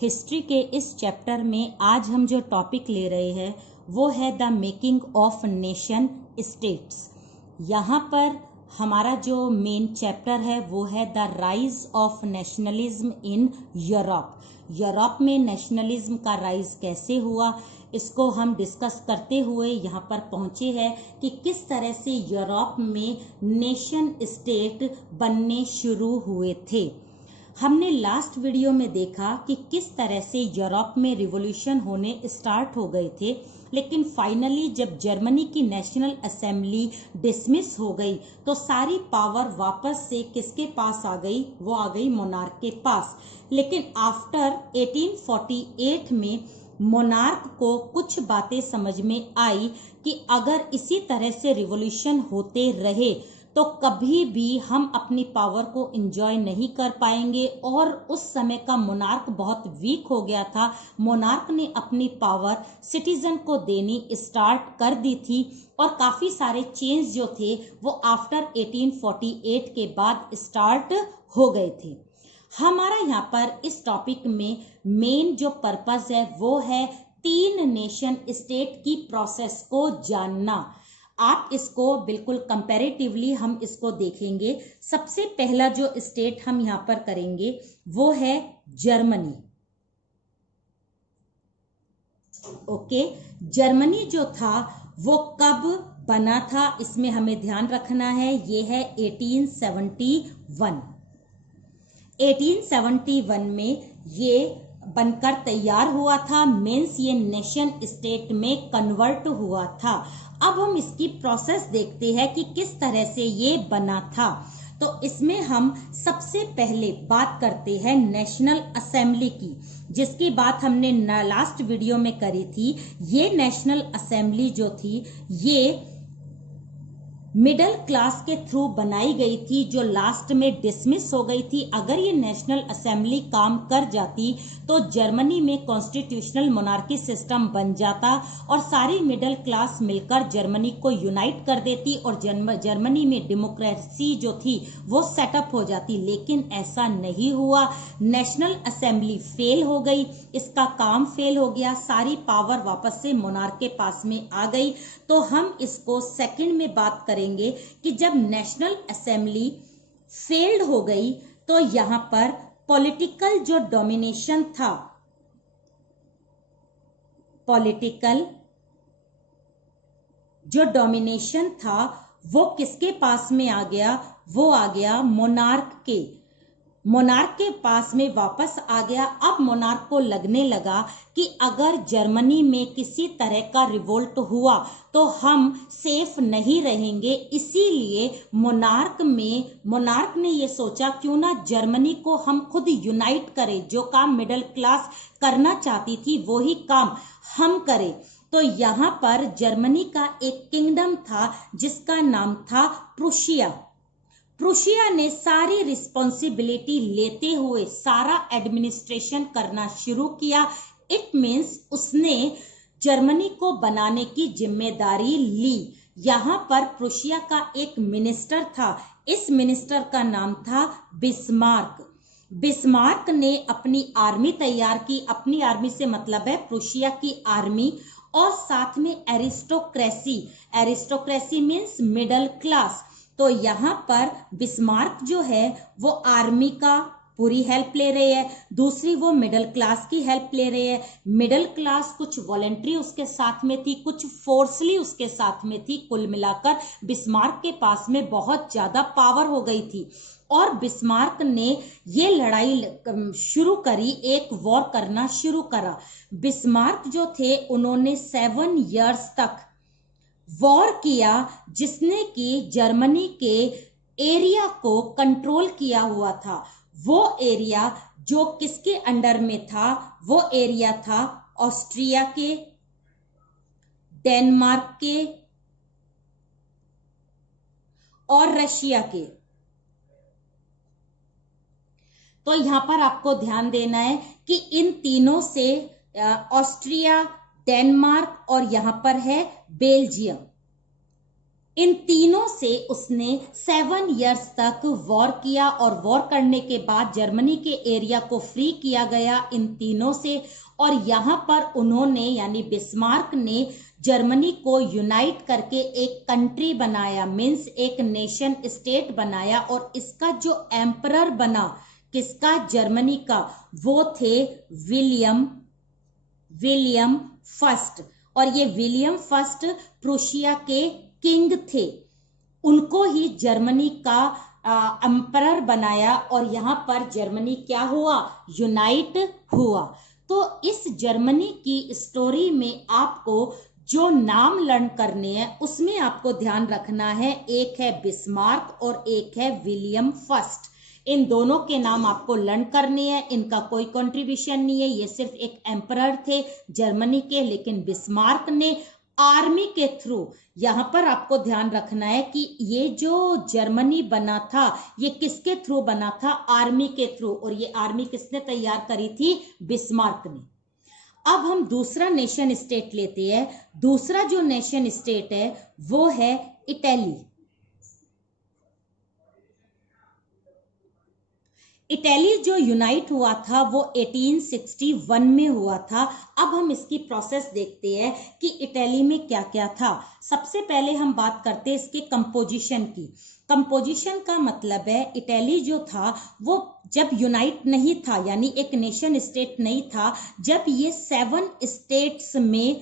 History के इस chapter में आज हम जो टॉपिक ले रहे हैं वो है the making of nation states. यहाँ पर हमारा जो मेन चैप्टर है वो है the rise of nationalism in Europe. Europe में नेशनलिज्म का राइज कैसे हुआ, इसको हम डिस्कस करते हुए यहाँ पर पहुँचे हैं कि किस तरह से यूरोप में नेशन स्टेट बनने शुरू हुए थे। हमने लास्ट वीडियो में देखा कि किस तरह से यूरोप में रिवॉल्यूशन होने स्टार्ट हो गए थे, लेकिन फाइनली जब जर्मनी की नेशनल असेंबली डिसमिस हो गई तो सारी पावर वापस से किसके पास आ गई, वो आ गई मोनार्क के पास। लेकिन आफ्टर 1848 में मोनार्क को कुछ बातें समझ में आई कि अगर इसी तरह से रिवॉल्यूशन होते रहे तो कभी भी हम अपनी पावर को एंजॉय नहीं कर पाएंगे। और उस समय का मोनार्क बहुत वीक हो गया था। मोनार्क ने अपनी पावर सिटीजन को देनी स्टार्ट कर दी थी और काफ़ी सारे चेंज जो थे वो आफ्टर 1848 के बाद स्टार्ट हो गए थे। हमारा यहाँ पर इस टॉपिक में मेन जो पर्पस है वो है 3 नेशन स्टेट की प्रोसेस को जानना। आप इसको बिल्कुल कंपैरेटिवली हम इसको देखेंगे। सबसे पहला जो स्टेट हम यहाँ पर करेंगे वो है जर्मनी। ओके, जर्मनी जो था वो कब बना था इसमें हमें ध्यान रखना है। ये है 1871। 1871 में ये बनकर तैयार हुआ था। मीन्स ये नेशन स्टेट में कन्वर्ट हुआ था। अब हम इसकी प्रोसेस देखते हैं कि किस तरह से ये बना था। तो इसमें हम सबसे पहले बात करते हैं नेशनल असेंबली की, जिसकी बात हमने लास्ट वीडियो में करी थी। ये नेशनल असेंबली जो थी ये मिडिल क्लास के थ्रू बनाई गई थी, जो लास्ट में डिसमिस हो गई थी। अगर ये नेशनल असेंबली काम कर जाती तो जर्मनी में कॉन्स्टिट्यूशनल मोनार्की सिस्टम बन जाता और सारी मिडिल क्लास मिलकर जर्मनी को यूनाइट कर देती और जर्मनी में डेमोक्रेसी जो थी वो सेटअप हो जाती। लेकिन ऐसा नहीं हुआ। नेशनल असेंबली फेल हो गई, इसका काम फेल हो गया, सारी पावर वापस से मोनार्क के पास में आ गई। तो हम इसको सेकंड में बात करेंगे कि जब नेशनल असेंबली फेल्ड हो गई तो यहां पर पॉलिटिकल जो डोमिनेशन था, पॉलिटिकल जो डोमिनेशन था वो किसके पास में आ गया, वो आ गया मोनार्क के। मोनार्क के पास में वापस आ गया। अब मोनार्क को लगने लगा कि अगर जर्मनी में किसी तरह का रिवोल्ट हुआ तो हम सेफ नहीं रहेंगे। इसीलिए मोनार्क ने ये सोचा क्यों ना जर्मनी को हम खुद यूनाइट करें। जो काम मिडिल क्लास करना चाहती थी वही काम हम करें। तो यहाँ पर जर्मनी का एक किंगडम था जिसका नाम था प्रूशिया। प्रूशिया ने सारी रिस्पॉन्सिबिलिटी लेते हुए सारा एडमिनिस्ट्रेशन करना शुरू किया। इट मीन्स उसने जर्मनी को बनाने की जिम्मेदारी ली। यहाँ पर प्रूशिया का एक मिनिस्टर था, इस मिनिस्टर का नाम था बिस्मार्क। बिस्मार्क ने अपनी आर्मी तैयार की। अपनी आर्मी से मतलब है प्रूशिया की आर्मी, और साथ में aristocracy. Aristocracy means middle class. तो यहाँ पर बिस्मार्क जो है वो आर्मी का पूरी हेल्प ले रहे हैं, दूसरी वो मिडिल क्लास की हेल्प ले रहे हैं। मिडिल क्लास कुछ वॉलेंट्री उसके साथ में थी, कुछ फोर्सली उसके साथ में थी। कुल मिलाकर बिस्मार्क के पास में बहुत ज्यादा पावर हो गई थी और बिस्मार्क ने ये लड़ाई शुरू करी, एक वॉर करना शुरू करा। बिस्मार्क जो थे उन्होंने 7 इयर्स तक वॉर किया, जिसने कि जर्मनी के एरिया को कंट्रोल किया हुआ था। वो एरिया जो किसके अंडर में था, वो एरिया था ऑस्ट्रिया के, डेनमार्क के और रशिया के। तो यहां पर आपको ध्यान देना है कि इन तीनों से ऑस्ट्रिया, डेनमार्क और यहां पर है बेल्जियम, इन तीनों से उसने 7 इयर्स तक वॉर किया और वॉर करने के बाद जर्मनी के एरिया को फ्री किया गया इन तीनों से। और यहाँ पर उन्होंने यानी बिस्मार्क ने जर्मनी को यूनाइट करके एक कंट्री बनाया, मीन्स एक नेशन स्टेट बनाया। और इसका जो एम्परर बना किसका, जर्मनी का, वो थे विलियम फर्स्ट। और ये विलियम फर्स्ट प्रूशिया के किंग थे, उनको ही जर्मनी का एम्परर बनाया और यहाँ पर जर्मनी क्या हुआ, यूनाइट हुआ। तो इस जर्मनी की स्टोरी में आपको जो नाम लर्न करने हैं उसमें आपको ध्यान रखना है, एक है बिस्मार्क और एक है विलियम फर्स्ट। इन दोनों के नाम आपको लर्न करने हैं, इनका कोई कंट्रीब्यूशन नहीं है, ये सिर्फ एक एम्परर थे जर्मनी के। लेकिन बिस्मार्क ने आर्मी के थ्रू, यहाँ पर आपको ध्यान रखना है कि ये जो जर्मनी बना था ये किसके थ्रू बना था, आर्मी के थ्रू। और ये आर्मी किसने तैयार करी थी, बिस्मार्क ने। अब हम दूसरा नेशन स्टेट लेते हैं। दूसरा जो नेशन स्टेट है वो है इटली। इटली जो यूनाइट हुआ था वो 1861 में हुआ था। अब हम इसकी प्रोसेस देखते हैं कि इटली में क्या क्या था। सबसे पहले हम बात करते हैं इसके कंपोजिशन की। कंपोजिशन का मतलब है इटली जो था वो जब यूनाइट नहीं था, यानी एक नेशन स्टेट नहीं था, जब ये 7 स्टेट्स में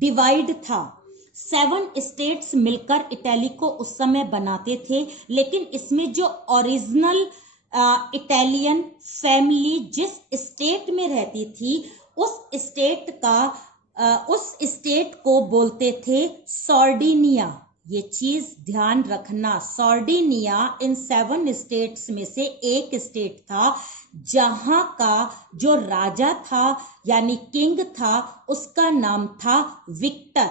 डिवाइड था। 7 स्टेट्स मिलकर इटली को उस समय बनाते थे। लेकिन इसमें जो ओरिजिनल इटालियन फैमिली जिस स्टेट में रहती थी उस स्टेट को बोलते थे सार्डिनिया। ये चीज ध्यान रखना, सार्डिनिया इन 7 स्टेट्स में से एक स्टेट था जहां का जो राजा था यानी किंग था उसका नाम था विक्टर।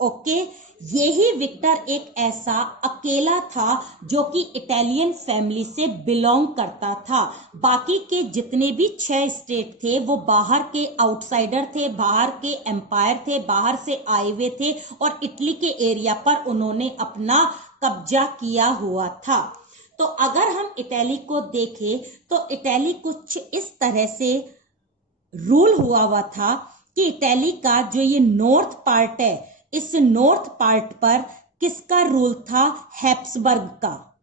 ओके, यही विक्टर एक ऐसा अकेला था जो कि इटालियन फैमिली से बिलोंग करता था। बाकी के जितने भी 6 स्टेट थे वो बाहर के आउटसाइडर थे, बाहर के एम्पायर थे, बाहर से आए हुए थे और इटली के एरिया पर उन्होंने अपना कब्जा किया हुआ था। तो अगर हम इटली को देखें तो इटली कुछ इस तरह से रूल हुआ था कि इटली का जो ये नॉर्थ पार्ट है, इस नॉर्थ पार्ट पर किसका रूल था, हैब्सबर्ग का।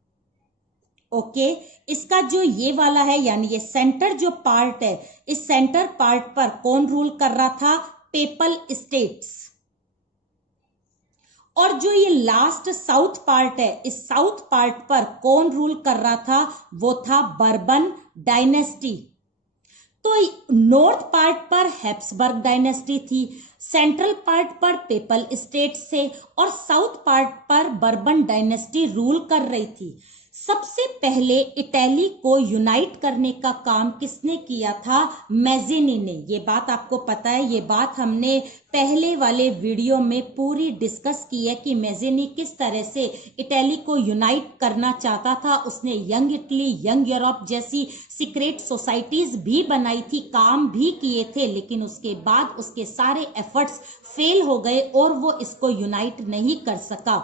ओके, इसका जो ये वाला है यानी ये सेंटर जो पार्ट है, इस सेंटर पार्ट पर कौन रूल कर रहा था, पेपल स्टेट्स। और जो ये लास्ट साउथ पार्ट है, इस साउथ पार्ट पर कौन रूल कर रहा था, वो था बर्बन डायनेस्टी। तो नॉर्थ पार्ट पर हैब्सबर्ग डायनेस्टी थी, सेंट्रल पार्ट पर पेपल स्टेट्स थे और साउथ पार्ट पर बर्बन डायनेस्टी रूल कर रही थी। सबसे पहले इटली को यूनाइट करने का काम किसने किया था, मैज़िनी ने। ये बात आपको पता है, ये बात हमने पहले वाले वीडियो में पूरी डिस्कस की है कि मैज़िनी किस तरह से इटली को यूनाइट करना चाहता था। उसने यंग इटली, यंग यूरोप जैसी सीक्रेट सोसाइटीज भी बनाई थी, काम भी किए थे, लेकिन उसके बाद उसके सारे एफर्ट्स फेल हो गए और वो इसको यूनाइट नहीं कर सका।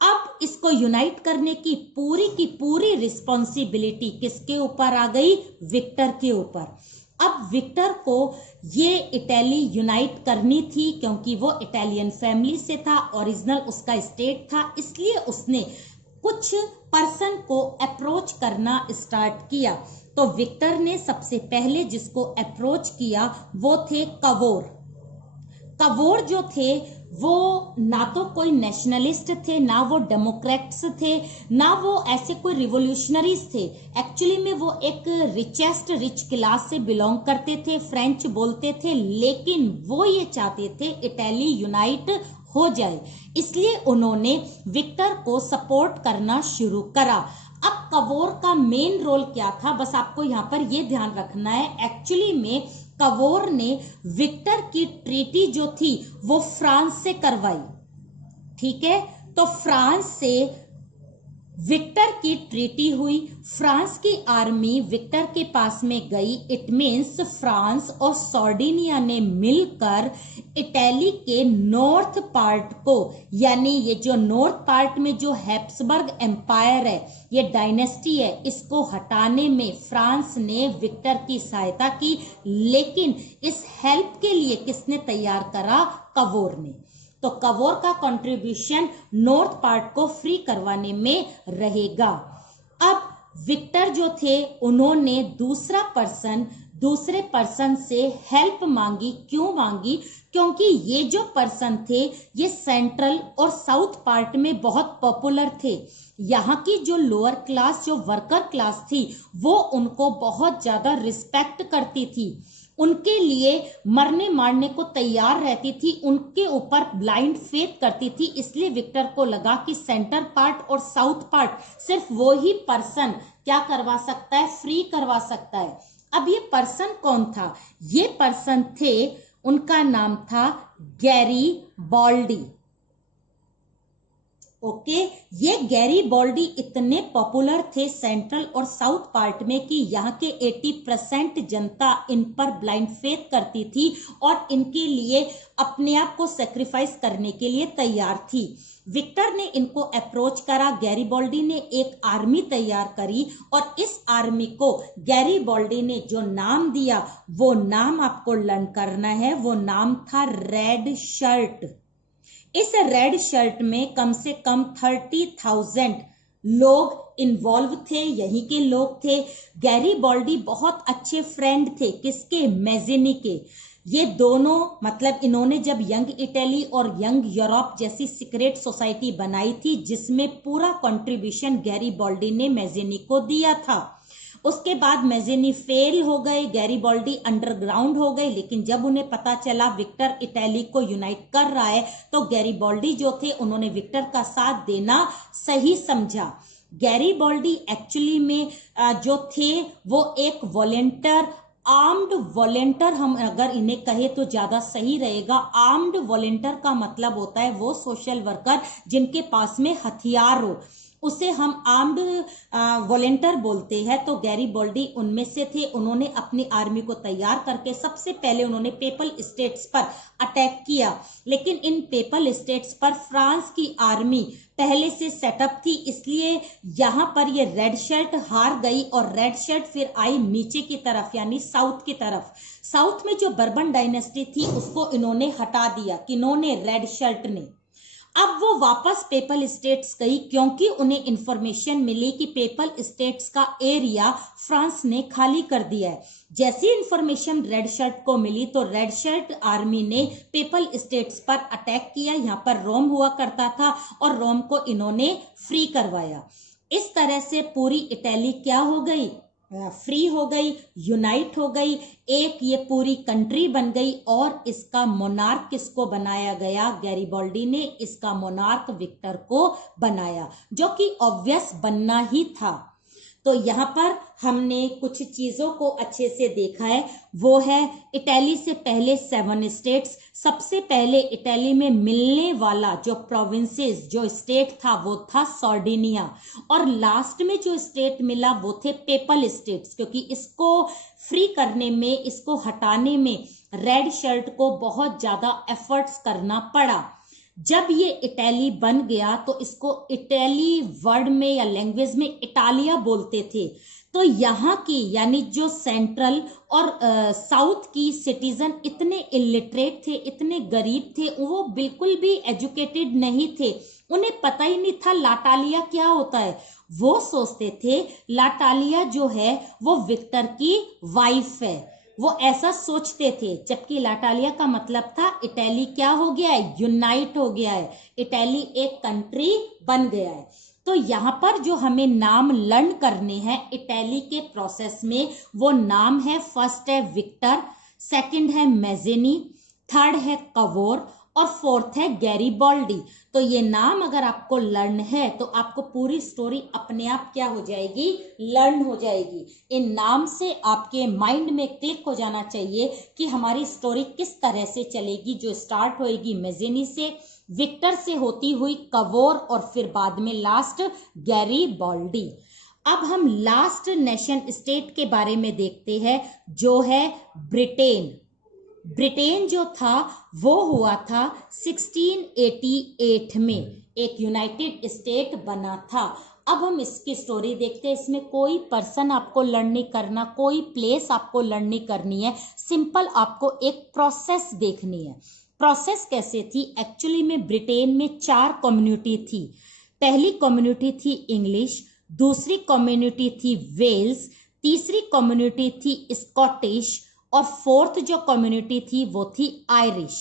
अब इसको यूनाइट करने की पूरी रिस्पॉन्सिबिलिटी किसके ऊपर आ गई, विक्टर के ऊपर। अब विक्टर को ये इटली यूनाइट करनी थी क्योंकि वो इटालियन फैमिली से था, ओरिजिनल उसका स्टेट था, इसलिए उसने कुछ पर्सन को अप्रोच करना स्टार्ट किया। तो विक्टर ने सबसे पहले जिसको अप्रोच किया वो थे कवोर। कवोर जो थे वो ना तो कोई नेशनलिस्ट थे, ना वो डेमोक्रेट्स थे, ना वो ऐसे कोई रिवोल्यूशनरीज थे। एक्चुअली में वो एक रिच क्लास से बिलोंग करते थे, फ्रेंच बोलते थे, लेकिन वो ये चाहते थे इटली यूनाइट हो जाए, इसलिए उन्होंने विक्टर को सपोर्ट करना शुरू करा। अब कवोर का मेन रोल क्या था, बस आपको यहाँ पर ये ध्यान रखना है। एक्चुअली में कवोर ने विक्टर की ट्रीटी जो थी वो फ्रांस से करवाई, ठीक है। तो फ्रांस से विक्टर की ट्रीटी हुई, फ्रांस की आर्मी विक्टर के पास में गई। इट मीन्स फ्रांस और सार्डिनिया ने मिलकर इटली के नॉर्थ पार्ट को, यानी ये जो नॉर्थ पार्ट में जो हैब्सबर्ग एम्पायर है, ये डायनेस्टी है, इसको हटाने में फ्रांस ने विक्टर की सहायता की। लेकिन इस हेल्प के लिए किसने तैयार करा? कवोर ने। तो कवोर का कंट्रीब्यूशन नॉर्थ पार्ट को फ्री करवाने में रहेगा। अब विक्टर जो थे उन्होंने दूसरे पर्सन से हेल्प मांगी। क्यों मांगी? क्योंकि ये जो पर्सन थे ये सेंट्रल और साउथ पार्ट में बहुत पॉपुलर थे। यहाँ की जो लोअर क्लास, जो वर्कर क्लास थी, वो उनको बहुत ज्यादा रिस्पेक्ट करती थी, उनके लिए मरने मारने को तैयार रहती थी, उनके ऊपर ब्लाइंड फेथ करती थी। इसलिए विक्टर को लगा कि सेंटर पार्ट और साउथ पार्ट सिर्फ वो ही पर्सन क्या करवा सकता है? फ्री करवा सकता है। अब ये पर्सन कौन था? ये पर्सन थे, उनका नाम था गैरीबॉल्डी। ओके, ये गैरीबॉल्डी इतने पॉपुलर थे सेंट्रल और साउथ पार्ट में कि यहाँ के 80% जनता इन पर ब्लाइंड फेथ करती थी और इनके लिए अपने आप को सेक्रीफाइस करने के लिए तैयार थी। विक्टर ने इनको अप्रोच करा, गैरीबॉल्डी ने एक आर्मी तैयार करी और इस आर्मी को गैरीबॉल्डी ने जो नाम दिया वो नाम आपको लर्न करना है। वो नाम था रेड शर्ट। इस रेड शर्ट में कम से कम 30,000 लोग इन्वॉल्व थे, यहीं के लोग थे। गैरीबॉल्डी बहुत अच्छे फ्रेंड थे, किसके? मैज़ेनी के। ये दोनों, मतलब इन्होंने जब यंग इटली और यंग यूरोप जैसी सीक्रेट सोसाइटी बनाई थी जिसमें पूरा कंट्रीब्यूशन गैरीबॉल्डी ने मैज़ेनी को दिया था। उसके बाद मैज़ेनी फेल हो गए, गैरीबॉल्डी अंडरग्राउंड हो गए। लेकिन जब उन्हें पता चला विक्टर इटली को यूनाइट कर रहा है तो गैरीबॉल्डी जो थे उन्होंने विक्टर का साथ देना सही समझा। गैरीबॉल्डी एक्चुअली में जो थे वो एक वॉलेंटियर, आर्म्ड वॉलेंटियर, हम अगर इन्हें कहे तो ज्यादा सही रहेगा। आर्म्ड वॉलेंटियर का मतलब होता है वो सोशल वर्कर जिनके पास में हथियार हो, उसे हम आर्म्ड वॉलेंटियर बोलते हैं। तो गैरीबॉल्डी उनमें से थे। उन्होंने अपनी आर्मी को तैयार करके सबसे पहले उन्होंने पेपल स्टेट्स पर अटैक किया। लेकिन इन पेपल स्टेट्स पर फ्रांस की आर्मी पहले से सेटअप थी, इसलिए यहाँ पर ये रेड शर्ट हार गई और रेड शर्ट फिर आई नीचे की तरफ, यानी साउथ की तरफ। साउथ में जो बर्बन डायनेस्टी थी उसको इन्होंने हटा दिया, किन्होंने? रेड शर्ट ने। अब वो वापस पेपल स्टेट्स गई क्योंकि उन्हें इंफॉर्मेशन मिली कि पेपल स्टेट्स का एरिया फ्रांस ने खाली कर दिया है। जैसी इंफॉर्मेशन रेड शर्ट को मिली तो रेड शर्ट आर्मी ने पेपल स्टेट्स पर अटैक किया। यहाँ पर रोम हुआ करता था और रोम को इन्होंने फ्री करवाया। इस तरह से पूरी इटली क्या हो गई? फ्री हो गई, यूनाइट हो गई, एक ये पूरी कंट्री बन गई। और इसका मोनार्क किसको बनाया गया? गैरीबॉल्डी ने इसका मोनार्क विक्टर को बनाया, जो कि ऑब्वियस बनना ही था। तो यहाँ पर हमने कुछ चीजों को अच्छे से देखा है। वो है इटली से पहले 7 स्टेट्स। सबसे पहले इटली में मिलने वाला जो प्रोविंसेस, जो स्टेट था वो था सार्डिनिया। और लास्ट में जो स्टेट मिला वो थे पेपल स्टेट्स, क्योंकि इसको फ्री करने में, इसको हटाने में रेड शर्ट को बहुत ज्यादा एफर्ट्स करना पड़ा। जब ये इटली बन गया तो इसको इटली वर्ड में या लैंग्वेज में इटालिया बोलते थे। तो यहाँ की, यानी जो सेंट्रल और साउथ की सिटीजन इतने इलिटरेट थे, इतने गरीब थे, वो बिल्कुल भी एजुकेटेड नहीं थे, उन्हें पता ही नहीं था लाटालिया क्या होता है। वो सोचते थे लाटालिया जो है वो विक्टर की वाइफ है, वो ऐसा सोचते थे। जबकि लाटालिया का मतलब था इटली क्या हो गया है? यूनाइट हो गया है, इटली एक कंट्री बन गया है। तो यहाँ पर जो हमें नाम लर्न करने हैं इटली के प्रोसेस में, वो नाम है, फर्स्ट है विक्टर, सेकंड है मैज़ेनी, थर्ड है कवोर और फोर्थ है गैरीबॉल्डी। तो ये नाम अगर आपको लर्न है तो आपको पूरी स्टोरी अपने आप क्या हो जाएगी, लर्न हो जाएगी। इन नाम से आपके माइंड में क्लिक हो जाना चाहिए कि हमारी स्टोरी किस तरह से चलेगी, जो स्टार्ट होएगी मेजेनी से, विक्टर से होती हुई कवोर और फिर बाद में लास्ट गैरीबॉल्डी। अब हम लास्ट नेशन स्टेट के बारे में देखते हैं जो है ब्रिटेन। ब्रिटेन जो था वो हुआ था 1688 में, एक यूनाइटेड स्टेट बना था। अब हम इसकी स्टोरी देखते हैं। इसमें कोई पर्सन आपको लर्न नहीं करना, कोई प्लेस आपको लर्न नहीं करनी है, सिंपल आपको एक प्रोसेस देखनी है। प्रोसेस कैसे थी? एक्चुअली में ब्रिटेन में 4 कम्युनिटी थी। पहली कम्युनिटी थी इंग्लिश, दूसरी कम्युनिटी थी वेल्स, तीसरी कम्युनिटी थी स्कॉटिश और फोर्थ जो कम्युनिटी थी वो थी आयरिश।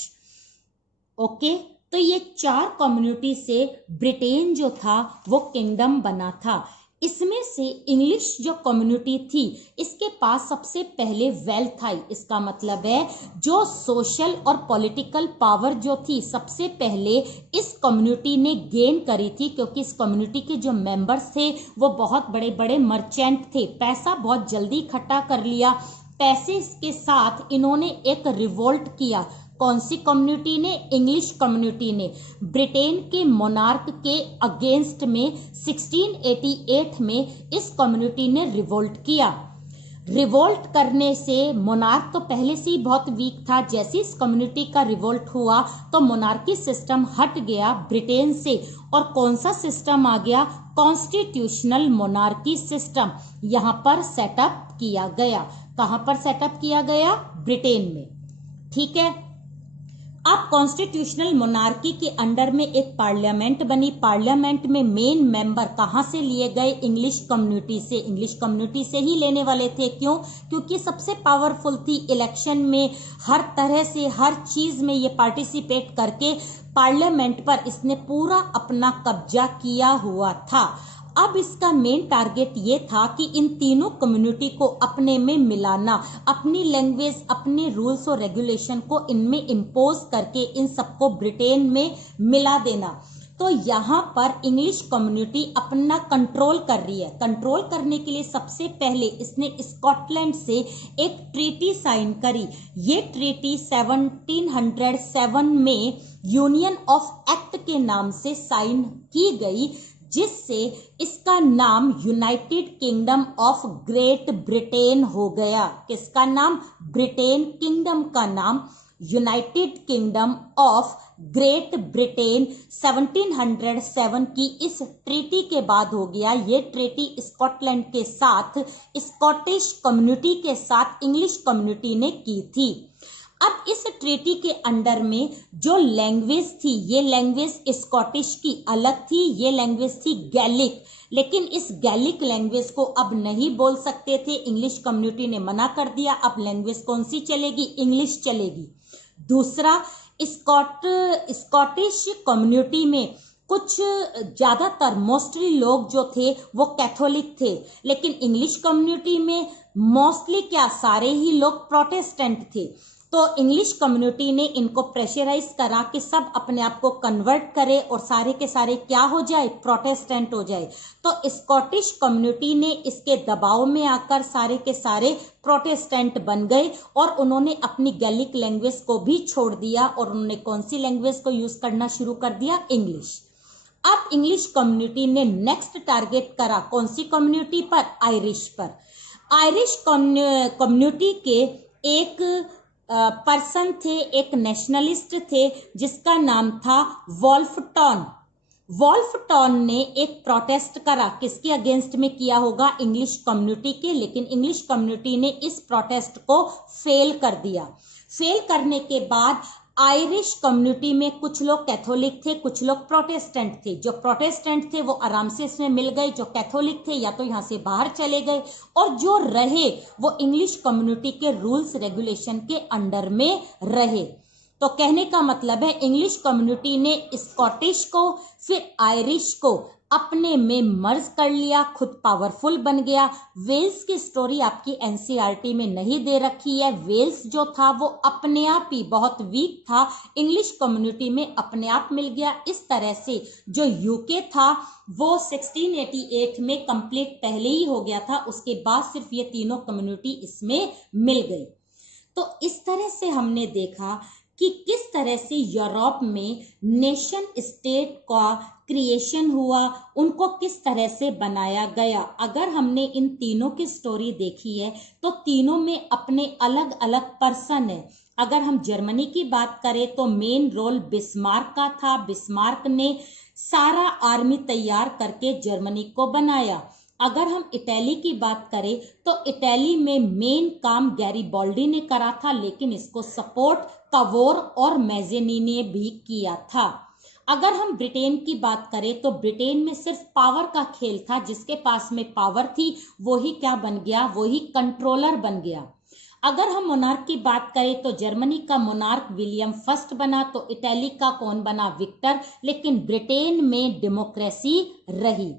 ओके, तो ये 4 कम्युनिटी से ब्रिटेन जो था वो किंगडम बना था। इसमें से इंग्लिश जो कम्युनिटी थी इसके पास सबसे पहले वेल्थ आई। इसका मतलब है जो सोशल और पॉलिटिकल पावर जो थी सबसे पहले इस कम्युनिटी ने गेन करी थी, क्योंकि इस कम्युनिटी के जो मेंबर्स थे वो बहुत बड़े बड़े मर्चेंट थे। पैसा बहुत जल्दी इकट्ठा कर लिया। पैसे के साथ इन्होंने एक रिवोल्ट किया। कौन सी कम्युनिटी ने? इंग्लिश कम्युनिटी ने ब्रिटेन के मोनार्क के अगेंस्ट में 1688 में इस कम्युनिटी ने रिवोल्ट किया। रिवोल्ट करने से मोनार्क तो पहले से ही बहुत वीक था। जैसे इस कम्युनिटी का रिवोल्ट हुआ तो मोनार्की सिस्टम हट गया ब्रिटेन से और कौन सा सिस्टम आ गया? कॉन्स्टिट्यूशनल मोनार्की सिस्टम यहां पर सेटअप किया गया। कहां पर सेटअप किया गया? ब्रिटेन में। ठीक है, अब कॉन्स्टिट्यूशनल मोनार्की के अंडर में एक पार्लियामेंट बनी। पार्लियामेंट में मेन मेंबर कहां से लिए गए? इंग्लिश कम्युनिटी से। इंग्लिश कम्युनिटी से ही लेने वाले थे। क्यों? क्योंकि सबसे पावरफुल थी। इलेक्शन में हर तरह से हर चीज में ये पार्टिसिपेट करके पार्लियामेंट पर इसने पूरा अपना कब्जा किया हुआ था। अब इसका मेन टारगेट ये था कि इन तीनों कम्युनिटी को अपने में मिलाना, अपनी लैंग्वेज, अपने रूल्स और रेगुलेशन को इनमें इम्पोज करके इन सबको ब्रिटेन में मिला देना। तो यहाँ पर इंग्लिश कम्युनिटी अपना कंट्रोल कर रही है। कंट्रोल करने के लिए सबसे पहले इसने स्कॉटलैंड से एक ट्रीटी साइन करी। ये ट्रीटी 1707 में यूनियन ऑफ एक्ट के नाम से साइन की गई, जिससे इसका नाम United kingdom of great Britain हो गया। किसका नाम? ब्रिटेन किंगडम का नाम United kingdom of great Britain 1707 की इस ट्रीटी के बाद हो गया। ये ट्रीटी स्कॉटलैंड के साथ, स्कॉटिश कम्युनिटी के साथ इंग्लिश कम्युनिटी ने की थी। अब इस ट्रीटी के अंडर में जो लैंग्वेज थी, ये लैंग्वेज स्कॉटिश की अलग थी, ये लैंग्वेज थी गैलिक। लेकिन इस गैलिक लैंग्वेज को अब नहीं बोल सकते थे, इंग्लिश कम्युनिटी ने मना कर दिया। अब लैंग्वेज कौन सी चलेगी? इंग्लिश चलेगी। दूसरा, स्कॉटिश कम्युनिटी में कुछ ज्यादातर मोस्टली लोग जो थे वो कैथोलिक थे, लेकिन इंग्लिश कम्युनिटी में मोस्टली क्या, सारे ही लोग प्रोटेस्टेंट थे। तो इंग्लिश कम्युनिटी ने इनको प्रेशराइज करा कि सब अपने आप को कन्वर्ट करे और सारे के सारे क्या हो जाए? प्रोटेस्टेंट हो जाए। तो स्कॉटिश कम्युनिटी ने इसके दबाव में आकर सारे के सारे प्रोटेस्टेंट बन गए और उन्होंने अपनी गैलिक लैंग्वेज को भी छोड़ दिया और उन्होंने कौन सी लैंग्वेज को यूज करना शुरू कर दिया? इंग्लिश। अब इंग्लिश कम्युनिटी ने नेक्स्ट टारगेट करा कौन सी कम्युनिटी पर? आयरिश पर। आयरिश कम्युनिटी के एक पर्सन थे, एक नेशनलिस्ट थे जिसका नाम था वॉल्फटॉन। वॉल्फटॉन ने एक प्रोटेस्ट करा। किसके अगेंस्ट में किया होगा? इंग्लिश कम्युनिटी के। लेकिन इंग्लिश कम्युनिटी ने इस प्रोटेस्ट को फेल कर दिया। फेल करने के बाद आयरिश कम्युनिटी में कुछ लोग कैथोलिक थे, कुछ लोग प्रोटेस्टेंट थे। जो प्रोटेस्टेंट थे वो आराम से इसमें मिल गए, जो कैथोलिक थे या तो यहाँ से बाहर चले गए, और जो रहे वो इंग्लिश कम्युनिटी के रूल्स रेगुलेशन के अंडर में रहे। तो तो कहने का मतलब है इंग्लिश कम्युनिटी ने स्कॉटिश को फिर आयरिश को अपने में मर्ज कर लिया, खुद पावरफुल बन गया। वेल्स की स्टोरी आपकी एनसीईआरटी में नहीं दे रखी है। वेल्स जो था वो अपने आप ही बहुत वीक था, इंग्लिश कम्युनिटी में अपने आप मिल गया। इस तरह से जो यूके था वो 1688 में कंप्लीट पहले ही हो गया था, उसके बाद सिर्फ ये तीनों कम्युनिटी इसमें मिल गई। तो इस तरह से हमने देखा कि किस तरह से यूरोप में नेशन स्टेट का क्रिएशन हुआ, उनको किस तरह से बनाया गया। अगर हमने इन तीनों की स्टोरी देखी है तो तीनों में अपने अलग अलग पर्सन है। अगर हम जर्मनी की बात करें तो मेन रोल बिस्मार्क का था। बिस्मार्क ने सारा आर्मी तैयार करके जर्मनी को बनाया। अगर हम इटली की बात करें तो इटली में मेन काम गैरिबाल्डी ने करा था, लेकिन इसको सपोर्ट कवोर और मैज़ेनी ने भी किया था। अगर हम ब्रिटेन की बात करें तो ब्रिटेन में सिर्फ पावर का खेल था, जिसके पास में पावर थी वही क्या बन गया, वही कंट्रोलर बन गया। अगर हम मोनार्क की बात करें तो जर्मनी का मोनार्क विलियम फर्स्ट बना, तो इटली का कौन बना, विक्टर। लेकिन ब्रिटेन में डेमोक्रेसी रही।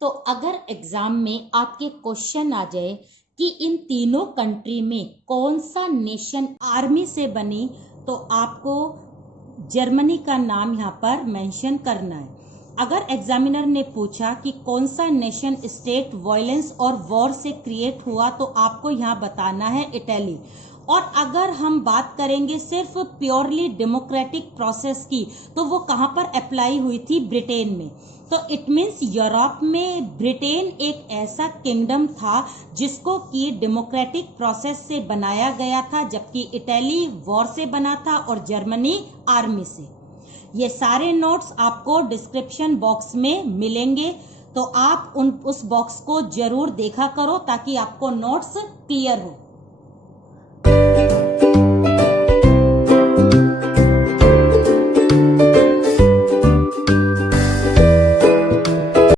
तो अगर एग्जाम में आपके क्वेश्चन आ जाए कि इन तीनों कंट्री में कौन सा नेशन आर्मी से बनी, तो आपको जर्मनी का नाम यहाँ पर मेंशन करना है। अगर एग्जामिनर ने पूछा कि कौन सा नेशन स्टेट वायलेंस और वॉर से क्रिएट हुआ, तो आपको यहाँ बताना है इटली। और अगर हम बात करेंगे सिर्फ प्योरली डेमोक्रेटिक प्रोसेस की, तो वो कहाँ पर अप्लाई हुई थी, ब्रिटेन में। तो इट मीन्स यूरोप में ब्रिटेन एक ऐसा किंगडम था जिसको कि डेमोक्रेटिक प्रोसेस से बनाया गया था, जबकि इटली वॉर से बना था और जर्मनी आर्मी से। ये सारे नोट्स आपको डिस्क्रिप्शन बॉक्स में मिलेंगे, तो आप उस बॉक्स को जरूर देखा करो ताकि आपको नोट्स क्लियर हो।